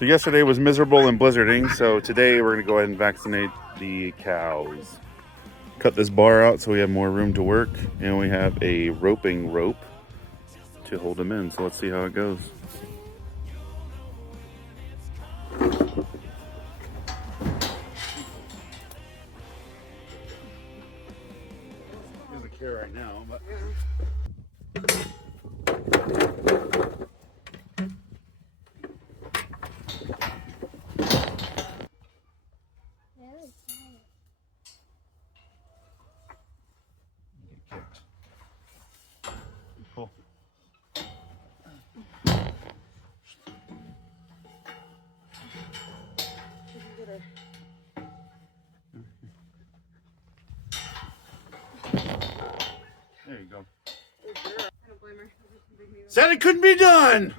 So yesterday was miserable and blizzarding, so today we're going to go ahead and vaccinate the cows. Cut this bar out so we have more room to work, and we have a roping rope to hold them in. So let's see how it goes. He doesn't care right now, but... Cool. There you go. Said it couldn't be done!